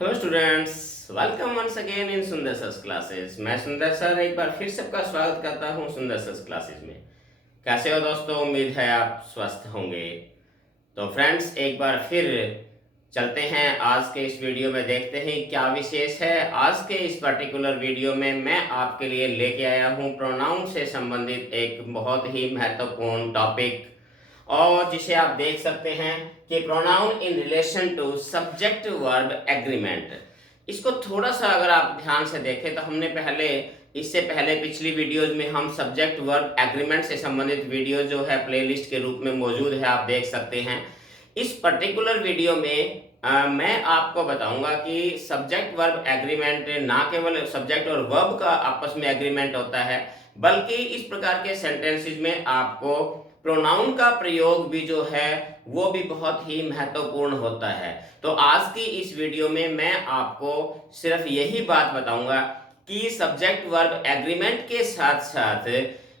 Hello students, welcome once again in Sundar sir classes. मैं सुंदर sir एक बार फिर सबका स्वागत करता हूं सुंदर सर क्लासेस में। कैसे हो दोस्तों? उम्मीद है आप स्वस्थ होंगे। तो फ्रेंड्स, एक बार फिर चलते हैं आज के इस वीडियो में, देखते हैं क्या विशेष है। आज के इस पर्टिकुलर वीडियो में मैं आपके लिए लेके आया हूं प्रोनाउन से संबंधित एक बहुत ही महत्वपूर्ण टॉपिक, और जिसे आप देख सकते हैं कि pronoun in relation to subject verb agreement. इसको थोड़ा सा अगर आप ध्यान से देखें तो हमने इससे पहले पिछली वीडियोज में हम सब्जेक्ट वर्ब एग्रीमेंट से संबंधित वीडियो जो है प्लेलिस्ट के रूप में मौजूद है, आप देख सकते हैं। इस पर्टिकुलर वीडियो में मैं आपको बताऊंगा कि सब्जेक्ट वर्ब एग्रीमेंट ना केवल सब्जेक्ट और वर्ब का आपस में एग्रीमेंट होता है, बल्कि इस प्रकार के सेंटेंसेस में आपको प्रोनाउन का प्रयोग भी जो है वो भी बहुत ही महत्वपूर्ण होता है। तो आज की इस वीडियो में मैं आपको सिर्फ यही बात बताऊंगा कि सब्जेक्ट वर्ब एग्रीमेंट के साथ साथ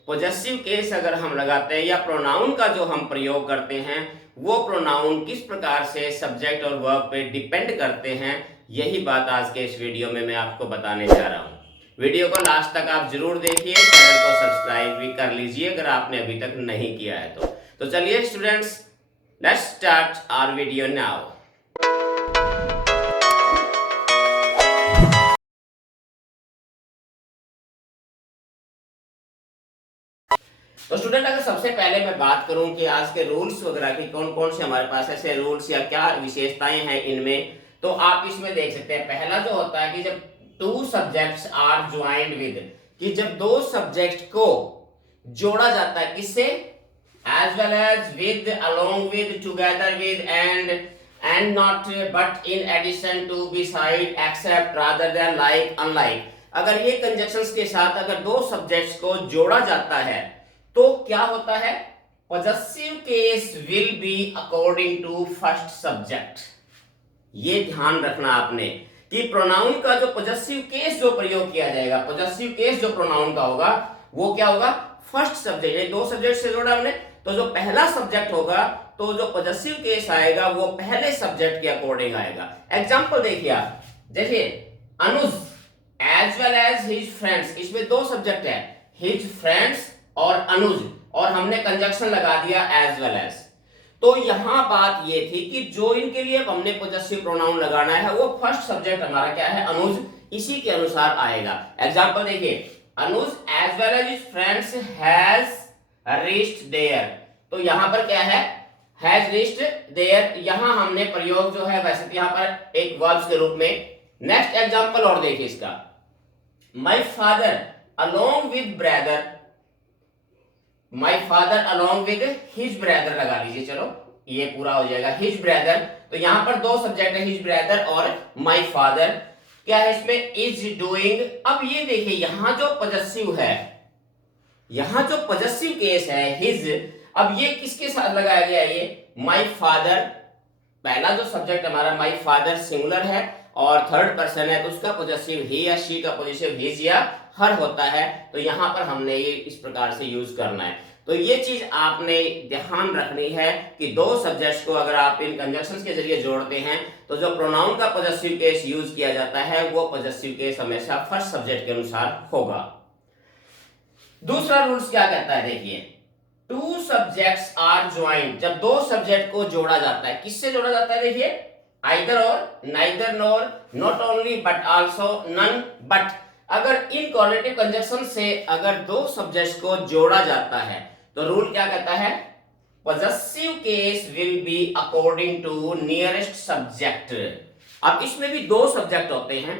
पोजेसिव केस अगर हम लगाते हैं या प्रोनाउन का जो हम प्रयोग करते हैं वो प्रोनाउन किस प्रकार से सब्जेक्ट और वर्ब पे डिपेंड करते हैं, यही बात आज के इस वीडियो में मैं आपको बताने जा रहा हूँ। वीडियो को लास्ट तक आप जरूर देखिए, चैनल को सब्सक्राइब भी कर लीजिए अगर आपने अभी तक नहीं किया है तो चलिए students, let's start our video now. तो स्टूडेंट, अगर सबसे पहले मैं बात करूं कि आज के रूल्स वगैरह की कौन कौन से हमारे पास ऐसे रूल्स या क्या विशेषताएं हैं इनमें, तो आप इसमें देख सकते हैं। पहला जो होता है कि जब two subjects are joined with, कि जब दो सब्जेक्ट को जोड़ा जाता है किससे, as well as, with, along with, together with, and not, but, in addition to, beside, except, rather than, like, unlike. अगर ये कंजक्शंस के साथ अगर दो सब्जेक्ट्स को जोड़ा जाता है तो क्या होता है, possessive case will be according to first subject. ये ध्यान रखना आपने कि प्रोनाउन का जो पॉजेसिव केस जो प्रयोग किया जाएगा, पॉजेसिव केस जो प्रोनाउन का होगा वो क्या होगा, फर्स्ट सब्जेक्ट। ये दो सब्जेक्ट से जोड़ा हमने, तो जो पहला सब्जेक्ट होगा तो जो पॉजेसिव केस आएगा वो पहले सब्जेक्ट के अकॉर्डिंग आएगा। एग्जांपल देखिए आप, देखिए Anuj as well as his friends, इसमें दो सब्जेक्ट है, हिज फ्रेंड्स और अनुज, और हमने कंजक्शन लगा दिया एज वेल एज। तो यहां बात ये थी कि जो इनके लिए हमने पॉजेसिव प्रोनाउन लगाना है वो फर्स्ट सब्जेक्ट हमारा क्या है, अनुज, इसी के अनुसार आएगा। एग्जांपल देखिए, Anuj as well as his friends has reached there, तो यहां पर क्या है, हैज रीच्ड देयर, यहां हमने प्रयोग जो है वैसे तो यहां पर एक वर्ब्स के रूप में। नेक्स्ट एग्जांपल और देखिए इसका, my father along with brother, my father along with his brother लगा लीजिए, चलो ये पूरा हो जाएगा, हिज ब्रदर। तो यहां पर दो सब्जेक्ट है, हिज ब्रदर और माय फादर। क्या है इसमें, इज डूइंग। अब ये देखिए यहां जो पॉजेसिव है, यहां जो पॉजेसिव केस है हिज, अब ये किसके साथ लगाया गया है, ये माय फादर, पहला जो सब्जेक्ट हमारा माय फादर सिंगुलर है और थर्ड पर्सन है तो उसका पॉजेसिव ही या शी का पॉजेसिव हिज या हर होता है। तो यहां पर हमने ये इस प्रकार से यूज करना है। तो ये चीज आपने ध्यान रखनी है कि दो सब्जेक्ट्स को अगर आप इन कंजक्शंस के जरिए जोड़ते हैं तो जो प्रोनाउन का पॉजेसिव केस यूज किया जाता है वो पॉजेसिव केस हमेशा फर्स्ट सब्जेक्ट के अनुसार होगा। दूसरा रूल्स क्या कहता है, देखिए, टू सब्जेक्ट्स आर ज्वाइंट, जब दो सब्जेक्ट को जोड़ा जाता है, किससे जोड़ा जाता है, देखिए, either or, neither nor, not only but also, none but. अगर इन कॉर्लेटिव कंजक्शन से अगर दो सब्जेक्ट्स को जोड़ा जाता है तो रूल क्या कहता है, possessive case will be according to nearest subject. अब इसमें भी दो सब्जेक्ट होते हैं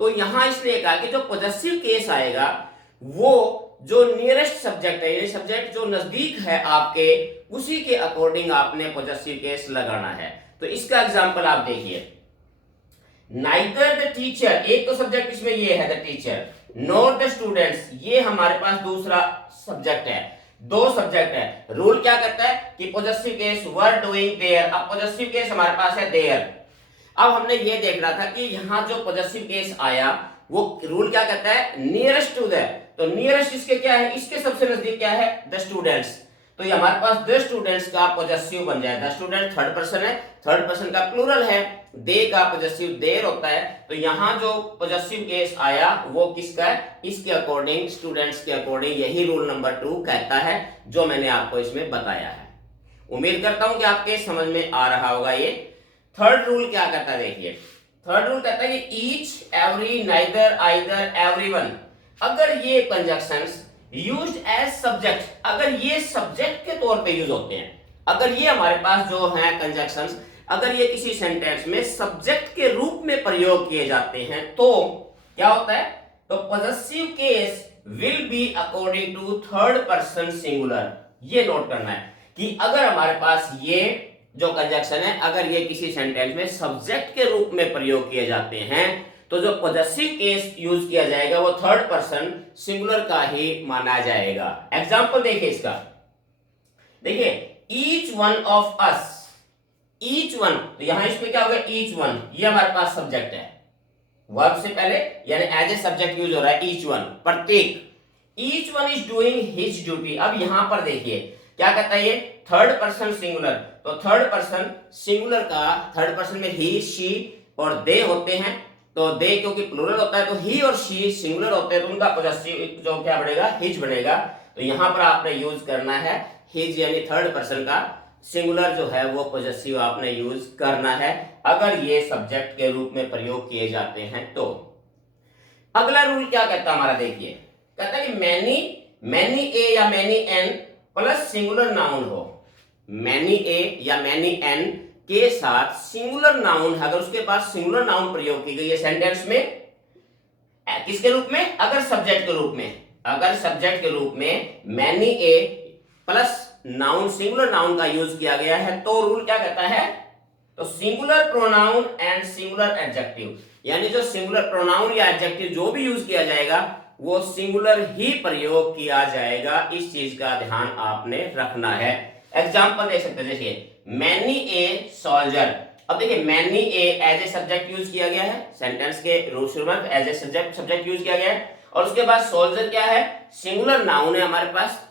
तो यहां इसने कहा कि जो पॉजेसिव केस आएगा वो जो नियरेस्ट सब्जेक्ट है, ये सब्जेक्ट जो नजदीक है आपके, उसी के अकॉर्डिंग आपने पॉजेसिव केस लगाना है। तो इसका एग्जांपल आप देखिए, नाइदर द टीचर, एक तो सब्जेक्ट इसमें ये है the teacher, nor the students, ये हमारे पास दूसरा सब्जेक्ट है, दो सब्जेक्ट है। रूल क्या कहता है कि possessive case were doing there, अब पॉजेसिव केस हमारे पास है देयर। अब हमने ये देखना था कि यहां जो पॉजेसिव केस आया वो रूल क्या कहता है, नियरेस्ट टू द, तो नियरेस्ट इसके क्या है, इसके सबसे नजदीक क्या है, द स्टूडेंट्स। तो ये हमारे पास द स्टूडेंट्स का पॉजेसिव बन जाएगा। स्टूडेंट थर्ड पर्सन है, थर्ड पर्सन का प्लूरल है, दे का पॉजेसिव देर होता है, तो यहाँ जो पॉजेसिव केस आया वो किसका है, इसके अकॉर्डिंग, स्टूडेंट्स के अकॉर्डिंग यही रूल नंबर 2 कहता है जो मैंने आपको इसमें बताया है। उम्मीद करता हूं कि आपके समझ में आ रहा होगा। ये थर्ड रूल क्या कहता है, देखिए थर्ड रूल कहता है कि each, every, neither, either, everyone, अगर ये कंजक्शंस यूज्ड एज सब्जेक्ट, अगर ये सब्जेक्ट के तौर पे यूज होते हैं, अगर ये हमारे पास जो है कंजक्शंस अगर ये किसी सेंटेंस में सब्जेक्ट के रूप में प्रयोग किए जाते हैं तो क्या होता है, तो possessive case will be according to third person singular. ये नोट करना है कि अगर हमारे पास ये जो कंजक्शन है अगर ये किसी सेंटेंस में सब्जेक्ट के रूप में प्रयोग किए जाते हैं तो जो पॉजेसिव केस यूज किया जाएगा वो थर्ड पर्सन सिंगुलर का ही माना जाएगा। एग्जांपल देखिए इसका, देखिए each one of us, each one, तो यहां इसमें क्या होगा, ईच वन, ये हमारे पास सब्जेक्ट है, वर्ब से पहले यानी एज ए सब्जेक्ट यूज हो रहा है, ईच वन, प्रत्येक, each one is doing his duty. अब यहां पर देखिए क्या कहता है, ये थर्ड पर्सन सिंगुलर, तो थर्ड पर्सन सिंगुलर का थर्ड पर्सन में ही, शी और दे होते हैं, तो दे क्योंकि प्लूरल होता है तो ही और शी सिंगुलर होते हैं तो उनका पॉजेसिव जो क्या बनेगा, हिज बनेगा। तो यहां पर आपने यूज करना है हिज, यानी थर्ड पर्सन का सिंगुलर जो है वो पॉजेसिव आपने यूज करना है अगर ये सब्जेक्ट के रूप में प्रयोग किए जाते हैं तो। अगला रूल क्या कहता है हमारा, देखिए कहता है कि मैनी, मैनी ए या many an plus singular noun हो, मैनी ए या मैनी एन के साथ सिंगुलर नाउन है, अगर उसके पास सिंगुलर नाउन प्रयोग की गई है सेंटेंस में, किसके रूप में, अगर सब्जेक्ट के रूप में, अगर सब्जेक्ट के रूप में many a plus noun, singular noun का यूज किया गया है तो रूल क्या कहता है, तो singular pronoun and singular adjective, यानी जो सिंगुलर प्रोनाउन या एडजेक्टिव जो भी यूज किया जाएगा वो सिंगुलर ही प्रयोग किया जाएगा, इस चीज का ध्यान आपने रखना है। एग्जांपल देख सकते हैं, देखिए मैनी ए सोल्जर, अब देखिए many a as a subject use किया गया है, सेंटेंस के रूल शुरू में एज ए सब्जेक्ट यूज किया गया है, और उसके बाद सोल्जर क्या है, सिंगुलर नाउन है हमारे पास,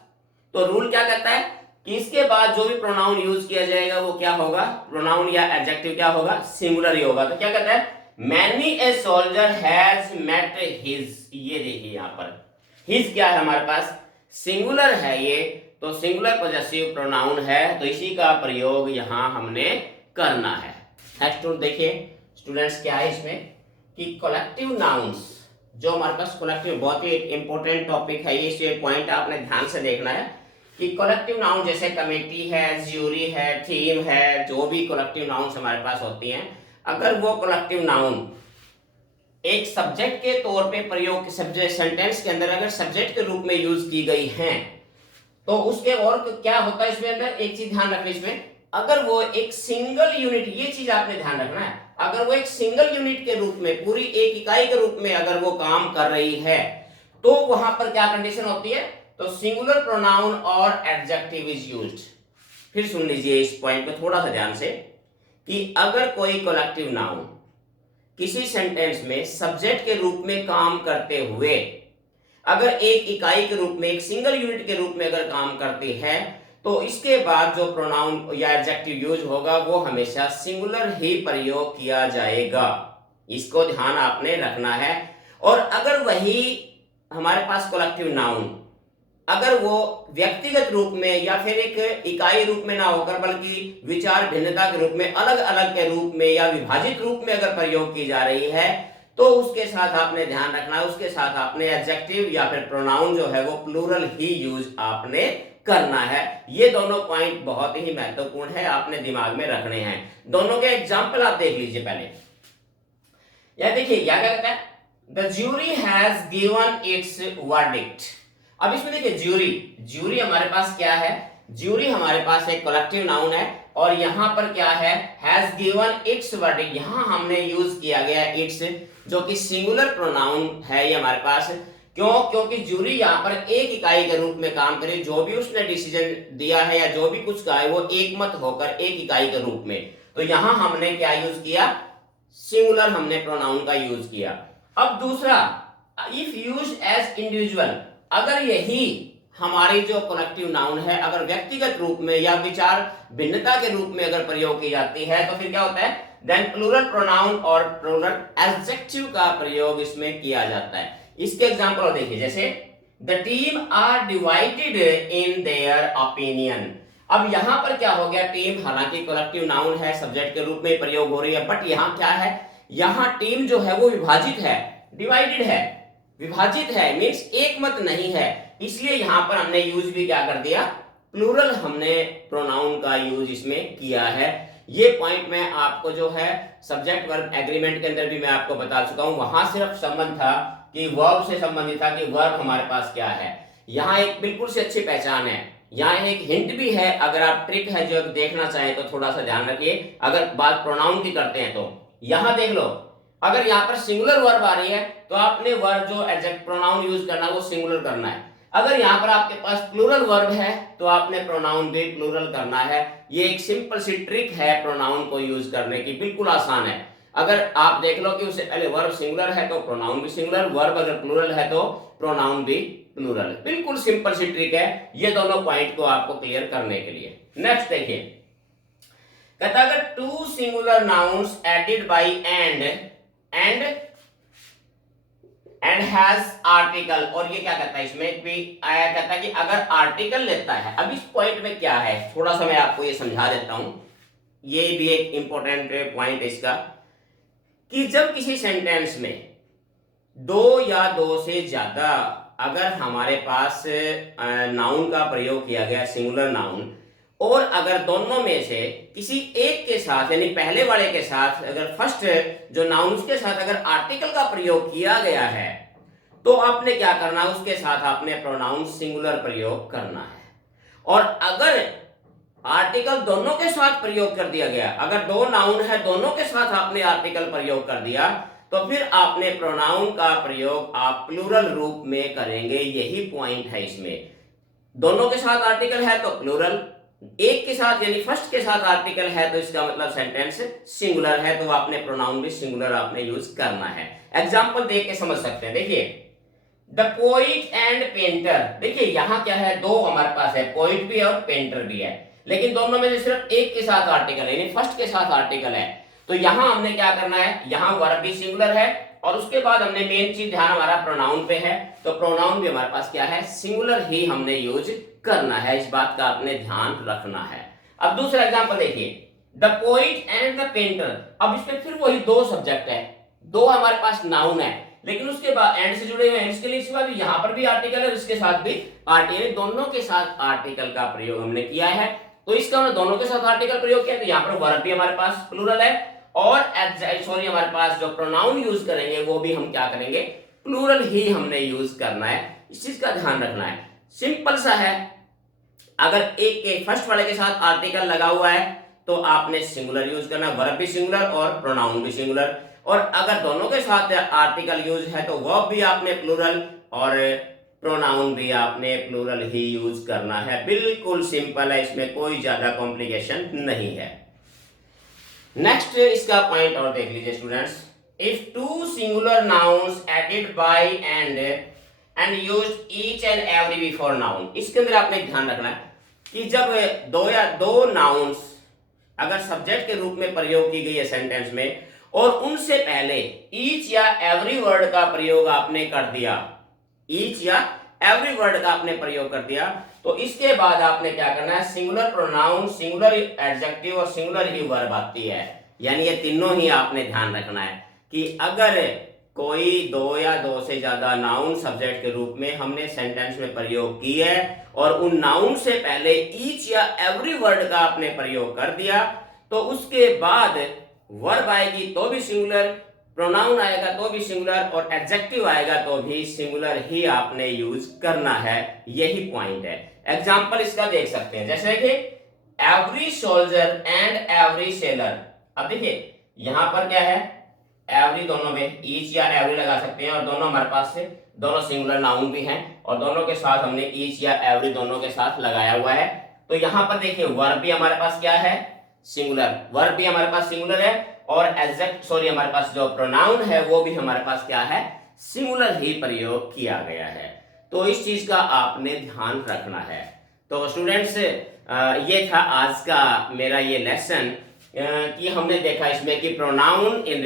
तो रूल क्या कहता है कि इसके बाद जो भी प्रोनाउन यूज किया जाएगा वो क्या होगा, प्रोनाउन या एडजेक्टिव क्या होगा, सिंगुलर ही होगा। तो क्या कहता है, many a soldier has met his, ये देखिए यहाँ पर हिज क्या है हमारे पास, सिंगुलर है ये, तो सिंगुलर पॉजेसिव प्रोनाउन है तो इसी का प्रयोग यहाँ हमने करना है। नेक्स्ट रूल देखिए स्टूडेंट्स क्या है इसमें कि कलेक्टिव नाउन्स, जो हमारे पास कलेक्टिव, बहुत ही इंपॉर्टेंट टॉपिक है ये, इसे पॉइंट आपने ध्यान से देखना है कि कलेक्टिव नाउन जैसे कमेटी है, ज्यूरी है, थीम है, जो भी कलेक्टिव नाउन्स हमारे पास होती हैं, अगर वो कलेक्टिव नाउन एक सब्जेक्ट के तौर पे प्रयोग, सब्जेक्ट सेंटेंस के अंदर अगर सब्जेक्ट के रूप में यूज की गई हैं तो उसके और क्या होता है इसमें अंदर, एक चीज ध्यान रखनी इसमें, अगर वो एक सिंगल यूनिट, ये चीज आपने ध्यान रखना है, अगर वो एक सिंगल यूनिट के रूप में, पूरी एक इकाई के रूप में अगर वो काम कर रही है तो वहां पर क्या कंडीशन होती है, तो सिंगुलर प्रोनाउन और एडजेक्टिव इज यूज्ड। फिर सुन लीजिए इस पॉइंट को थोड़ा सा ध्यान से कि अगर कोई कलेक्टिव नाउन किसी सेंटेंस में सब्जेक्ट के रूप में काम करते हुए अगर एक इकाई के रूप में, एक सिंगल यूनिट के रूप में अगर काम करती है तो इसके बाद जो प्रोनाउन या एडजेक्टिव यूज होगा वो हमेशा सिंगुलर ही प्रयोग किया जाएगा, इसको ध्यान आपने रखना है। और अगर वही हमारे पास कलेक्टिव नाउन अगर वो व्यक्तिगत रूप में या फिर एक इकाई रूप में ना होकर बल्कि विचार भिन्नता के रूप में, अलग अलग के रूप में या विभाजित रूप में अगर प्रयोग की जा रही है तो उसके साथ आपने ध्यान रखना है, उसके साथ आपने एडजेक्टिव या फिर प्रोनाउन जो है वो प्लूरल ही यूज आपने करना है। ये दोनों पॉइंट बहुत ही महत्वपूर्ण है, आपने दिमाग में रखने हैं। दोनों के एग्जाम्पल आप देख लीजिए पहले। यह देखिए क्या कहता है, the jury has given it's verdict. अब इसमें देखिए ज्यूरी, ज्यूरी हमारे पास क्या है, ज्यूरी हमारे पास एक कलेक्टिव नाउन है और यहां पर क्या है, हैज गिवन इट्स वर्डिक्ट, यहां हमने यूज किया गया इट्स जो कि सिंगुलर प्रोनाउन है ये हमारे पास। क्यों, क्योंकि ज्यूरी यहाँ पर एक इकाई के रूप में काम करे, जो भी उसने डिसीजन दिया है या जो भी कुछ कहा है वो एक मत होकर एक इकाई के रूप में, तो यहां हमने क्या यूज किया, सिंगुलर हमने प्रोनाउन का यूज किया। अब दूसरा, इफ यूज्ड एज इंडिविजुअल, अगर यही हमारी जो कलेक्टिव नाउन है अगर व्यक्तिगत रूप में या विचार भिन्नता के रूप में अगर प्रयोग की जाती है तो फिर क्या होता है, देन प्लूरल प्रोनाउन और प्लूरल एडजेक्टिव का प्रयोग इसमें किया जाता है। इसके एग्जांपल देखिए, जैसे the team are divided in their opinion. अब यहां पर क्या हो गया, टीम हालांकि कलेक्टिव नाउन है, सब्जेक्ट के रूप में प्रयोग हो रही है, बट यहां क्या है, यहां टीम जो है वो विभाजित है, डिवाइडेड है, विभाजित है, मींस एक मत नहीं है, इसलिए यहां पर हमने यूज भी क्या कर दिया, प्लूरल हमने प्रोनाउन का यूज इसमें किया है। ये पॉइंट में आपको जो है सब्जेक्ट वर्ब एग्रीमेंट के अंदर भी मैं आपको बता चुका हूं, वहां सिर्फ संबंध था कि वर्ब से संबंधित था कि वर्ब हमारे पास क्या है। यहां एक बिल्कुल से अच्छी पहचान है, यहाँ एक हिंट भी है, अगर आप ट्रिक है जो देखना चाहें तो थोड़ा सा ध्यान रखिए। अगर बात प्रोनाउन की करते हैं तो यहां देख लो, अगर यहाँ पर सिंगुलर वर्ब आ रही है तो आपने वर्ब जो एडजेक्ट प्रोनाउन यूज करना है वो सिंगुलर करना है। अगर यहाँ पर आपके पास प्लूरल वर्ब है तो आपने प्रोनाउन भी प्लूरल करना है। ये एक सिंपल सी ट्रिक है प्रोनाउन को यूज करने की, बिल्कुल आसान है। अगर आप देख लो कि उससे पहले वर्ब सिंगुलर है तो प्रोनाउन भी सिंगुलर, वर्ब अगर प्लूरल है तो प्रोनाउन भी प्लूरल। बिल्कुल सिंपल सी ट्रिक है, ये दोनों पॉइंट को आपको क्लियर करने के लिए। नेक्स्ट देखिए, कहता है अगर two singular nouns added by and has article, और ये क्या कहता है इसमें भी आया, कहता है कि अगर आर्टिकल लेता है। अब इस पॉइंट में क्या है, थोड़ा सा मैं आपको ये समझा देता हूं, ये भी एक इंपॉर्टेंट पॉइंट है इसका, कि जब किसी सेंटेंस में दो या दो से ज्यादा अगर हमारे पास नाउन का प्रयोग किया गया, सिंगुलर नाउन, और अगर दोनों में से किसी एक के साथ यानी पहले वाले के साथ अगर फर्स्ट जो नाउन उसके साथ अगर आर्टिकल का प्रयोग किया गया है तो आपने क्या करना है, उसके साथ आपने प्रोनाउन सिंगुलर प्रयोग करना है। और अगर आर्टिकल दोनों के साथ प्रयोग कर दिया गया, अगर दो नाउन है दोनों के साथ आपने आर्टिकल प्रयोग कर दिया तो फिर आपने प्रोनाउन का प्रयोग आप प्लूरल रूप में करेंगे। यही पॉइंट है इसमें, दोनों के साथ आर्टिकल है तो प्लूरल, एक के साथ यानी फर्स्ट के साथ आर्टिकल है तो इसका मतलब सेंटेंस सिंगुलर है, तो आपने प्रोनाउन भी सिंगुलर आपने यूज करना है। एग्जांपल देख के समझ सकते हैं, देखिए द पोइट एंड पेंटर। देखिए यहां क्या है, दो हमारे पास है, पोइट भी है और पेंटर भी है, लेकिन दोनों में से सिर्फ एक के साथ आर्टिकल है यानी फर्स्ट के साथ आर्टिकल है। तो यहां हमने क्या करना है, यहां वर्ब भी सिंगुलर है और उसके बाद हमने मेन चीज ध्यान हमारा प्रोनाउन पे है, तो प्रोनाउन भी हमारे पास क्या है, सिंगुलर ही हमने यूज करना है। इस बात का आपने ध्यान रखना है। अब दूसरा एग्जांपल देखिए, the poet and the painter. अब इसमें फिर वही दो सब्जेक्ट है, दो हमारे पास नाउन है, लेकिन उसके बाद एंड से जुड़े हुए हैं, इसके लिए सिवा भी यहां पर भी आर्टिकल है, उसके साथ भी आर्टिकल, दोनों के साथ आर्टिकल का प्रयोग हमने किया है। तो इसका हमने दोनों के साथ आर्टिकल प्रयोग किया, तो यहां पर वर्ब भी हमारे पास प्लूरल है और सॉरी हमारे पास जो प्रोनाउन यूज करेंगे वो भी हम क्या करेंगे, प्लूरल ही हमने यूज करना है। इस चीज का ध्यान रखना है, सिंपल सा है। अगर एक के फर्स्ट वाले के साथ आर्टिकल लगा हुआ है तो आपने सिंगुलर यूज करना, वर्ब भी सिंगुलर और प्रोनाउन भी सिंगुलर। और अगर दोनों के साथ आर्टिकल यूज है तो वर्ब भी आपने प्लूरल और प्रोनाउन भी आपने प्लूरल ही यूज करना है। बिल्कुल सिंपल है, इसमें कोई ज्यादा कॉम्प्लिकेशन नहीं है। नेक्स्ट इसका पॉइंट और देख लीजिए students, if two singular nouns added by and used each and every before noun. इसके अंदर आपने ध्यान रखना है कि जब दो या दो नाउन्स अगर सब्जेक्ट के रूप में प्रयोग की गई है सेंटेंस में और उनसे पहले ईच या एवरी वर्ड का प्रयोग आपने कर दिया, ईच या एवरी वर्ड का आपने प्रयोग कर दिया, तो इसके बाद आपने क्या करना है, सिंगुलर प्रोनाउन, सिंगुलर एडजेक्टिव और सिंगुलर ही वर्ब आती है। यानी ये तीनों ही आपने ध्यान रखना है कि अगर कोई दो या दो से ज्यादा नाउन सब्जेक्ट के रूप में हमने सेंटेंस में प्रयोग की है और उन नाउन से पहले ईच या एवरी वर्ड का आपने प्रयोग कर दिया, तो उसके बाद वर्ब आएगी तो भी सिंगुलर, प्रोनाउन आएगा तो भी सिंगुलर और एडजेक्टिव आएगा तो भी सिंगुलर ही आपने यूज करना है। यही पॉइंट है। एग्जांपल इसका देख सकते हैं, जैसे कि every soldier and every seller. अब देखिए यहां पर क्या है, एवरी दोनों में ईच या एवरी लगा सकते हैं और दोनों हमारे पास से दोनों सिंगुलर नाउन भी हैं और दोनों के साथ हमने ईच या एवरी दोनों के साथ लगाया हुआ है। तो यहां पर देखिए वर्ब भी हमारे पास क्या है, सिंगुलर, वर्ब भी हमारे पास सिंगुलर है और हमारे पास जो प्रोनाउन है वो भी हमारे पास क्या है, सिंगुलर ही प्रयोग किया गया है। तो इस चीज का आपने ध्यान रखना है। तो स्टूडेंट्स, ये था आज का मेरा ये लेसन कि हमने देखा इसमें कि pronoun in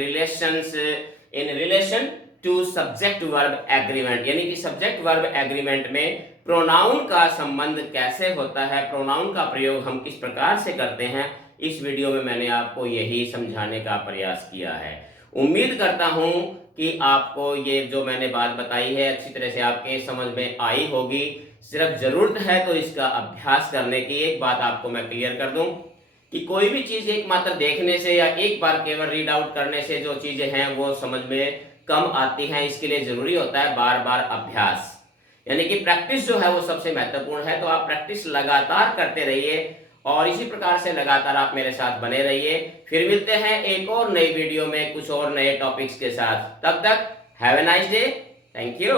relation to subject verb agreement, यानी कि सब्जेक्ट वर्ब एग्रीमेंट में प्रोनाउन का संबंध कैसे होता है, प्रोनाउन का प्रयोग हम किस प्रकार से करते हैं। इस वीडियो में मैंने आपको यही समझाने का प्रयास किया है। उम्मीद करता हूं कि आपको ये जो मैंने बात बताई है अच्छी तरह से आपके समझ में आई होगी। सिर्फ जरूरत है तो इसका अभ्यास करने की। एक बात आपको मैं क्लियर कर दूं कि कोई भी चीज एक मात्र देखने से या एक बार केवल रीड आउट करने से जो चीजें हैं वो समझ में कम आती हैं। इसके लिए जरूरी होता है बार बार अभ्यास, यानी कि प्रैक्टिस जो है वो सबसे महत्वपूर्ण है। तो आप प्रैक्टिस लगातार करते रहिए और इसी प्रकार से लगातार आप मेरे साथ बने रहिए। फिर मिलते हैं एक और नई वीडियो में कुछ और नए टॉपिक्स के साथ। तब तक have a nice day. Thank you.